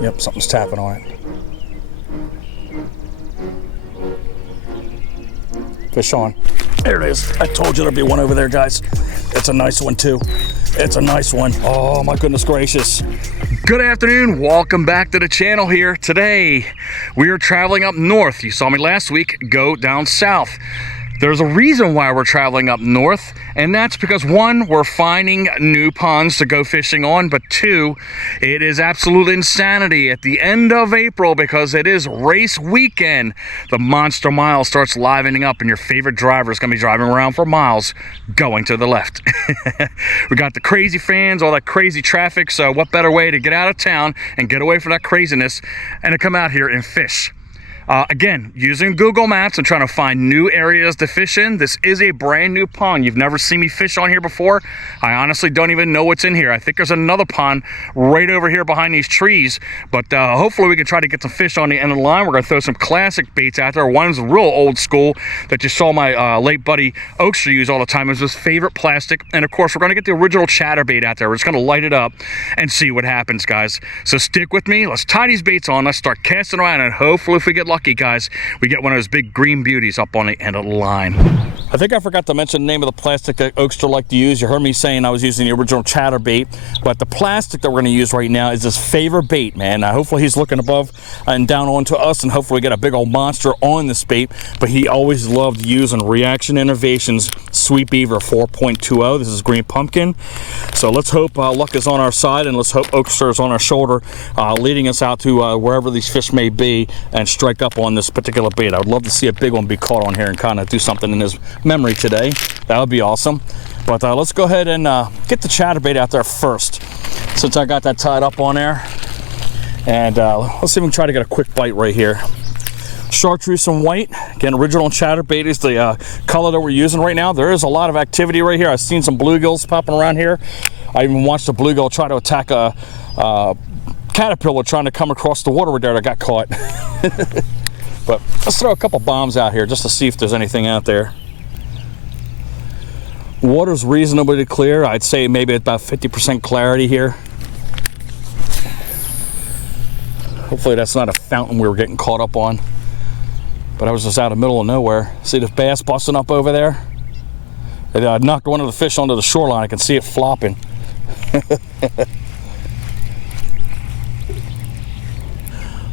Yep, something's tapping on it. Fish on. There it is. I told you there'd be one over there, guys. It's a nice one too. It's a nice one. Oh my goodness gracious. Good afternoon. Welcome back to the channel here. Today, we are traveling up north. You saw me last week go down south. There's a reason why we're traveling up north, and that's because one, we're finding new ponds to go fishing on, but two, it is absolute insanity at the end of April because it is race weekend. The Monster Mile starts livening up and your favorite driver is going to be driving around for miles going to the left. We got the crazy fans, all that crazy traffic, so what better way to get out of town and get away from that craziness and to come out here and fish. Again, using Google Maps and trying to find new areas to fish in. This is a brand new pond. You've never seen me fish on here before. I honestly don't even know what's in here. I think there's another pond right over here behind these trees, but hopefully we can try to get some fish on the end of the line. We're going to throw some classic baits out there. One's real old school that you saw my late buddy Oakster use all the time. It was his favorite plastic, and of course we're going to get the original chatterbait out there. We're just going to light it up and see what happens, guys. So stick with me. Let's tie these baits on. Let's start casting around, and hopefully if we get lucky, guys, we get one of those big green beauties up on the end of the line. I think I forgot to mention the name of the plastic that Oakster liked to use. You heard me saying I was using the original chatterbait, but the plastic that we're going to use right now is his favorite bait, man. Hopefully he's looking above and down onto us, and hopefully we get a big old monster on this bait, but he always loved using Reaction Innovations Sweet Beaver 4.20. This is green pumpkin. So let's hope luck is on our side, and let's hope Oakster is on our shoulder, leading us out to wherever these fish may be and strike up on this particular bait. I would love to see a big one be caught on here and kind of do something in his memory today. That would be awesome. But let's go ahead and get the chatterbait out there first, since I got that tied up on there. And let's see if we can try to get a quick bite right here. Chartreuse and white. Again, original chatterbait is the color that we're using right now. There is a lot of activity right here. I've seen some bluegills popping around here. I even watched a bluegill try to attack a caterpillar trying to come across the water right there that got caught. But let's throw a couple bombs out here just to see if there's anything out there. Water's reasonably clear. I'd say maybe about 50% clarity here. Hopefully that's not a fountain we were getting caught up on. But I was just out in the middle of nowhere. See the bass busting up over there? I knocked one of the fish onto the shoreline. I can see it flopping.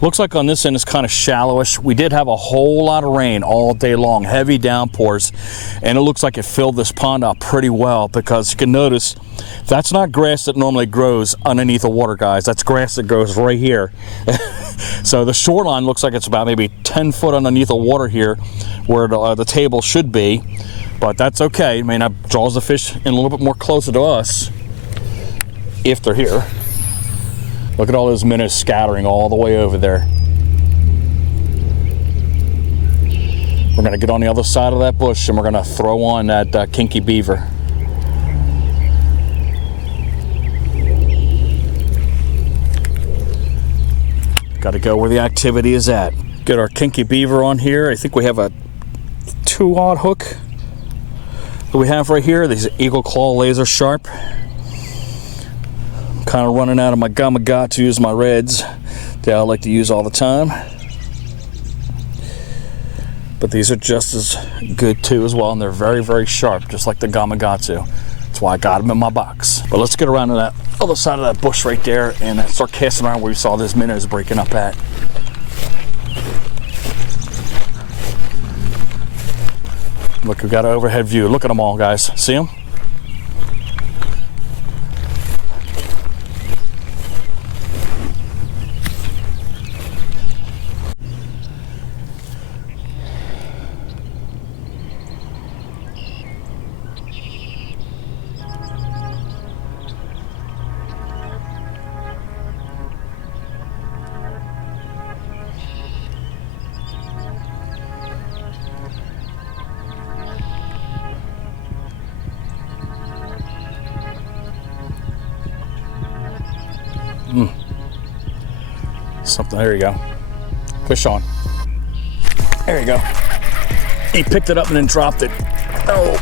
Looks like on this end it's kind of shallowish. We did have a whole lot of rain all day long, heavy downpours, and it looks like it filled this pond up pretty well, because you can notice that's not grass that normally grows underneath the water, guys. That's grass that grows right here. So the shoreline looks like it's about maybe 10 foot underneath the water here where the table should be, but that's okay. I mean, that draws the fish in a little bit more closer to us if they're here. Look at all those minnows scattering all the way over there. We're gonna get on the other side of that bush and we're gonna throw on that kinky beaver. Gotta go where the activity is at. Get our kinky beaver on here. I think we have a 2-aught hook that we have right here. These Eagle Claw laser sharp. Kind of running out of my Gamakatsus, my reds that I like to use all the time, but these are just as good too as well, and they're very, very sharp, just like the Gamakatsu. That's why I got them in my box. But let's get around to that other side of that bush right there and start casting around where we saw those minnows breaking up at. Look, we got an overhead view. Look at them all, guys. See them? Something, there you go. Fish on. There you go. He picked it up and then dropped it. Oh.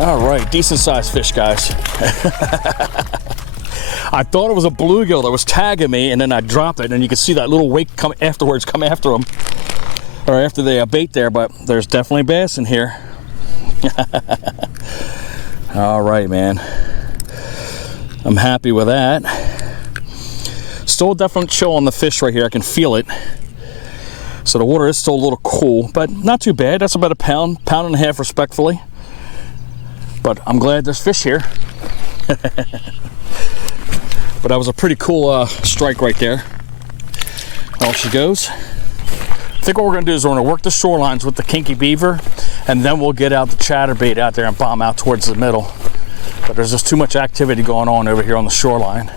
All right, decent sized fish, guys. I thought it was a bluegill that was tagging me, and then I dropped it, and you can see that little wake come after him, or after the bait there, but there's definitely bass in here. All right, man. I'm happy with that. Still a definite chill on the fish right here. I can feel it. So the water is still a little cool, but not too bad. That's about a pound and a half respectfully. But I'm glad there's fish here. But that was a pretty cool strike right there. Off she goes. I think what we're gonna do is we're gonna work the shorelines with the kinky beaver, and then we'll get out the chatterbait out there and bomb out towards the middle. But there's just too much activity going on over here on the shoreline.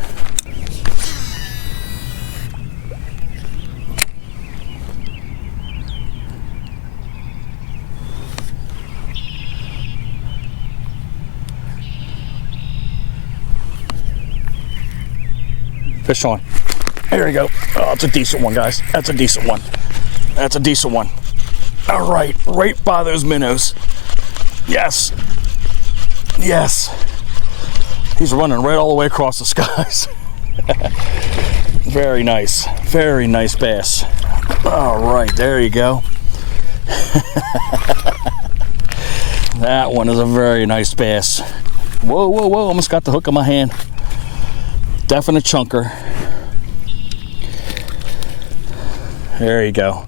Fish on. There we go. Oh, it's a decent one, guys. That's a decent one. That's a decent one. All right, right by those minnows. Yes. Yes. He's running right all the way across the skies. Very nice. Very nice bass. All right, there you go. That one is a very nice bass. Whoa, whoa, whoa. Almost got the hook in my hand. Definite chunker. There you go.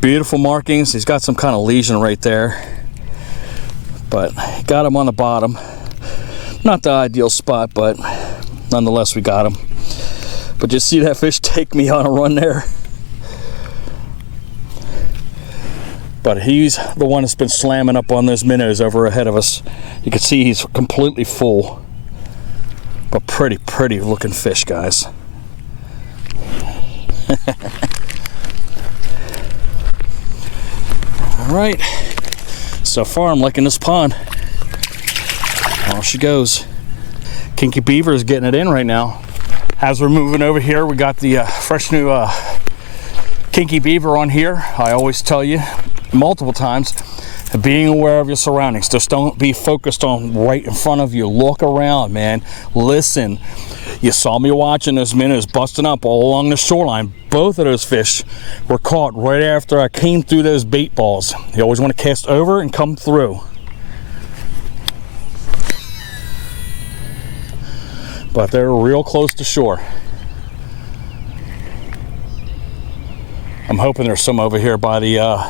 Beautiful markings. He's got some kind of lesion right there, but got him on the bottom. Not the ideal spot, but nonetheless we got him. But you see that fish take me on a run there? But he's the one that's been slamming up on those minnows over ahead of us. You can see he's completely full. But pretty looking fish, guys. All right, so far I'm liking this pond. Off she goes. Kinky beaver is getting it in right now. As we're moving over here, we got the fresh new kinky beaver on here. I always tell you multiple times, being aware of your surroundings. Just don't be focused on right in front of you. Look around, man. Listen. You saw me watching those minnows busting up all along the shoreline. Both of those fish were caught right after I came through those bait balls. You always want to cast over and come through. But they're real close to shore. I'm hoping there's some over here by the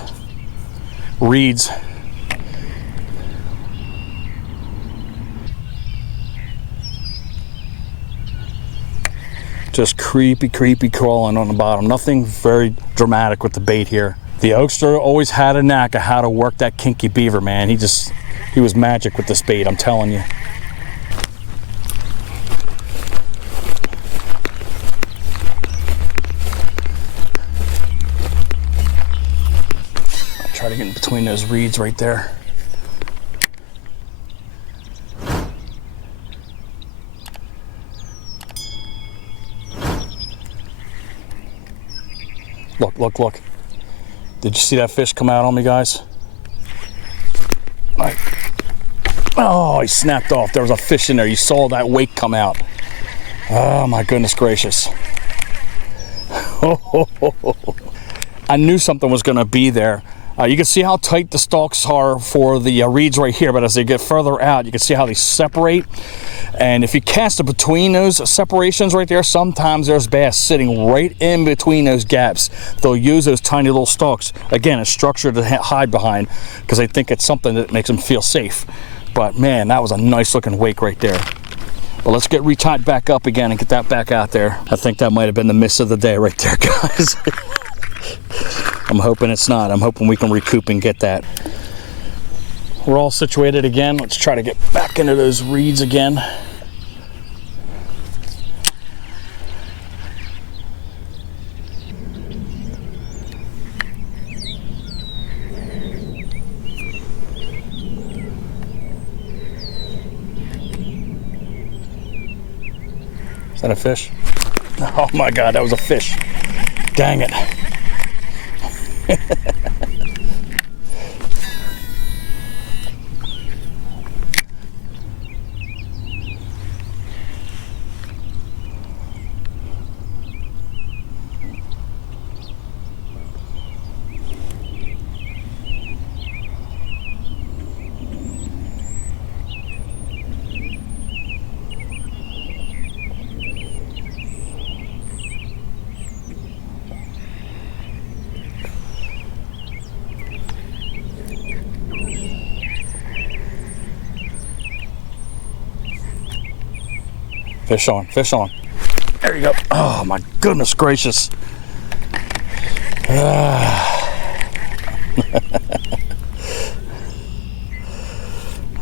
reeds. Just creepy crawling on the bottom. Nothing very dramatic with the bait here. The Oakster always had a knack of how to work that kinky beaver, man. He was magic with this bait, I'm telling you. I'll try to get in between those reeds right there. Look. Did you see that fish come out on me, guys? Oh, he snapped off. There was a fish in there. You saw that wake come out. Oh, my goodness gracious. I knew something was going to be there. You can see how tight the stalks are for the reeds right here, but as they get further out, you can see how they separate. And if you cast it between those separations right there, sometimes there's bass sitting right in between those gaps. They'll use those tiny little stalks. Again, a structure to hide behind because they think it's something that makes them feel safe. But man, that was a nice looking wake right there. But let's get retied back up again and get that back out there. I think that might have been the miss of the day right there, guys. I'm hoping it's not. I'm hoping we can recoup and get that. We're all situated again. Let's try to get back into those reeds again. Is that a fish? Oh my God, that was a fish. Dang it. Fish on, fish on. There you go. Oh my goodness gracious.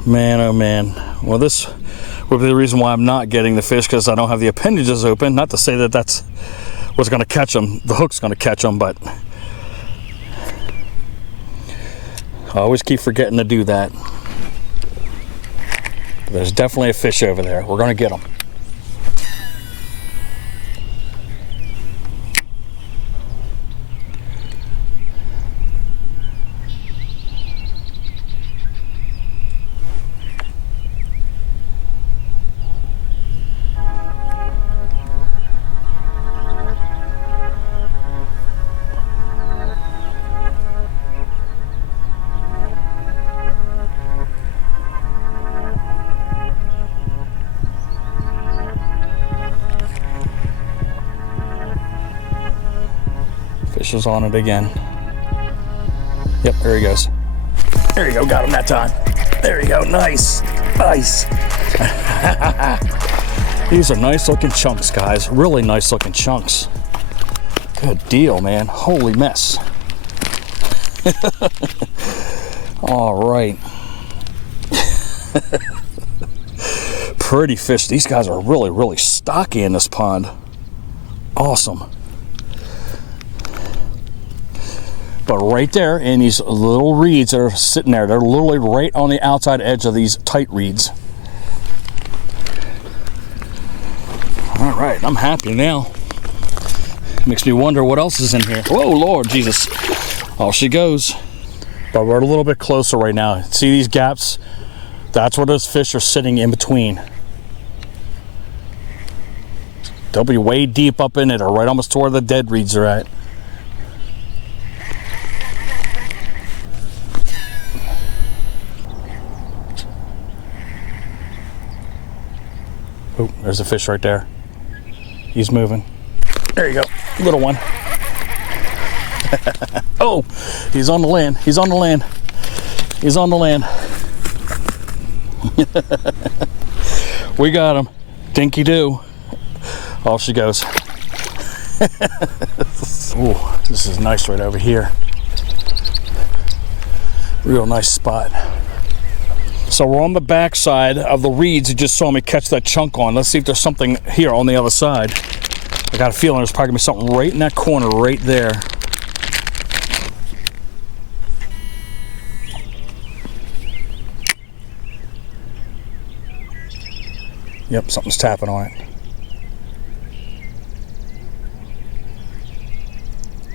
Man, oh man. Well, this would be the reason why I'm not getting the fish, because I don't have the appendages open. Not to say that that's what's going to catch them. The hook's going to catch them, but I always keep forgetting to do that. But there's definitely a fish over there. We're going to get him. Fish is on it again. Yep, there he goes. There you go, got him that time. There you go, nice, nice. These are nice looking chunks, guys. Really nice looking chunks. Good deal, man. Holy mess. All right. Pretty fish. These guys are really, really stocky in this pond. Awesome. But right there in these little reeds that are sitting there, they're literally right on the outside edge of these tight reeds. All right, I'm happy now. Makes me wonder what else is in here. Whoa, Lord Jesus. Off she goes. But we're a little bit closer right now. See these gaps? That's where those fish are sitting in between. They'll be way deep up in it, or right almost to where the dead reeds are at. Oh, there's a fish right there. He's moving. There you go, little one. Oh, he's on the land. He's on the land. He's on the land. We got him. Dinky do. Off she goes. Oh, this is nice right over here. Real nice spot. So we're on the back side of the reeds you just saw me catch that chunk on. Let's see if there's something here on the other side. I got a feeling there's probably gonna be something right in that corner right there. Yep, something's tapping on it.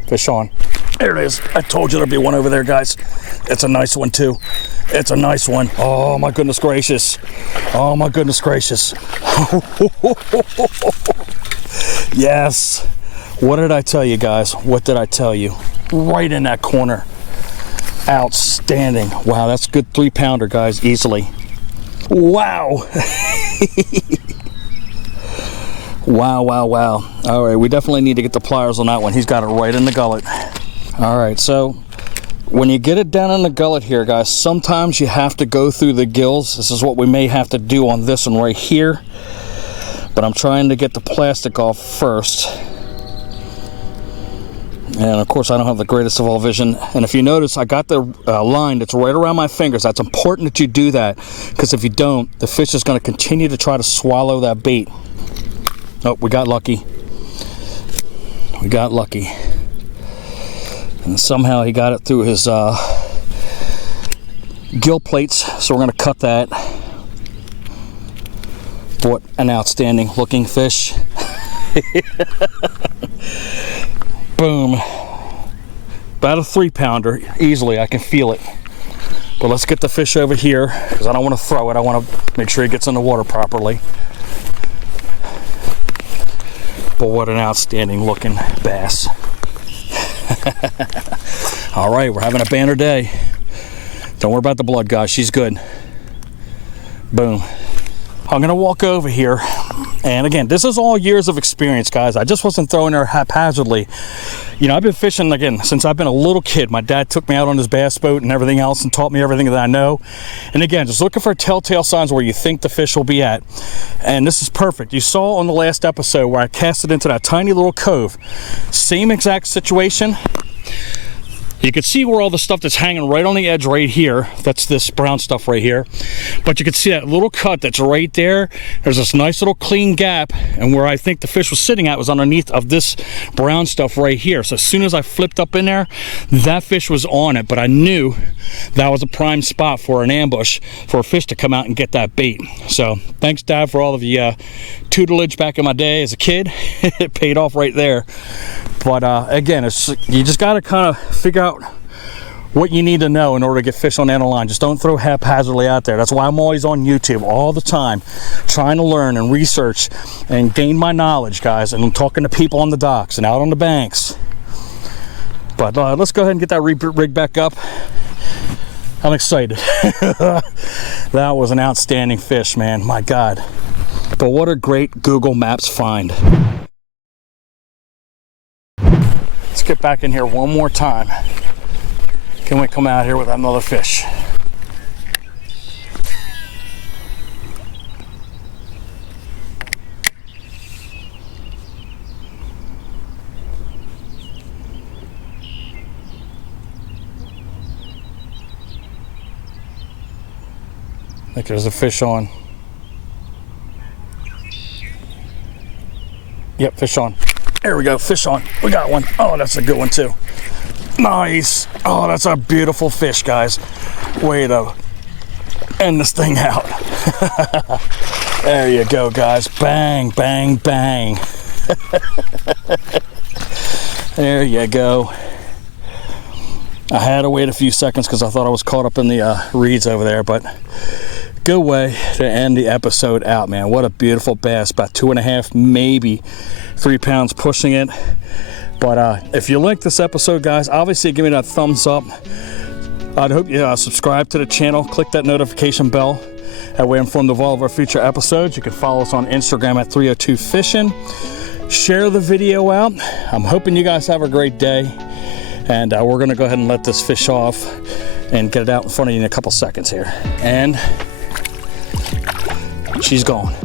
Fish on. There it is. I told you there'd be one over there, guys. It's a nice one too. It's a nice one. Oh my goodness gracious. Oh my goodness gracious. Yes. What did I tell you, guys? What did I tell you? Right in that corner. Outstanding. Wow, that's a good 3-pounder, guys, easily. Wow. Wow, wow, wow. All right, we definitely need to get the pliers on that one. He's got it right in the gullet. All right, so when you get it down in the gullet here, guys, sometimes you have to go through the gills. This is what we may have to do on this one right here. But I'm trying to get the plastic off first. And of course, I don't have the greatest of all vision. And if you notice, I got the line that's right around my fingers. That's important that you do that, because if you don't, the fish is going to continue to try to swallow that bait. Oh, we got lucky. We got lucky. And somehow he got it through his gill plates, so we're going to cut that. What an outstanding looking fish. Boom. About a 3-pounder, easily. I can feel it. But let's get the fish over here, because I don't want to throw it. I want to make sure he gets in the water properly. But what an outstanding looking bass. All right, we're having a banner day. Don't worry about the blood, guys. She's good. Boom. I'm gonna walk over here, and again, this is all years of experience, guys. I just wasn't throwing her haphazardly. You know, I've been fishing, again, since I've been a little kid. My dad took me out on his bass boat and everything else and taught me everything that I know. And again, just looking for telltale signs where you think the fish will be at. And this is perfect. You saw on the last episode where I cast it into that tiny little cove. Same exact situation. You can see where all the stuff that's hanging right on the edge right here, that's this brown stuff right here. But you can see that little cut that's right there. There's this nice little clean gap, and where I think the fish was sitting at was underneath of this brown stuff right here. So as soon as I flipped up in there, that fish was on it, but I knew that was a prime spot for an ambush for a fish to come out and get that bait. So thanks, Dad, for all of the tutelage back in my day as a kid. It paid off right there. But again, you just got to kind of figure out what you need to know in order to get fish on that line. Just don't throw haphazardly out there. That's why I'm always on YouTube all the time, trying to learn and research and gain my knowledge, guys, and I'm talking to people on the docks and out on the banks. But let's go ahead and get that rig back up. I'm excited. That was an outstanding fish, man. My God. But what a great Google Maps find. Let's get back in here one more time. Can we come out here with another fish? I think there's a fish on. Yep, fish on. There we go, fish on. We got one. Oh, that's a good one too. Nice. Oh, that's a beautiful fish, guys. Way to end this thing out. There you go, guys. Bang, bang, bang. There you go. I had to wait a few seconds because I thought I was caught up in the reeds over there, but good way to end the episode out, man. What a beautiful bass. About 2.5, maybe 3 pounds pushing it. But if you like this episode, guys, obviously give me that thumbs up. I'd hope you subscribe to the channel, click that notification bell. That way I'm informed of all of our future episodes. You can follow us on Instagram at 302 Fishing. Share the video out. I'm hoping you guys have a great day. And we're gonna go ahead and let this fish off and get it out in front of you in a couple seconds here. And she's gone.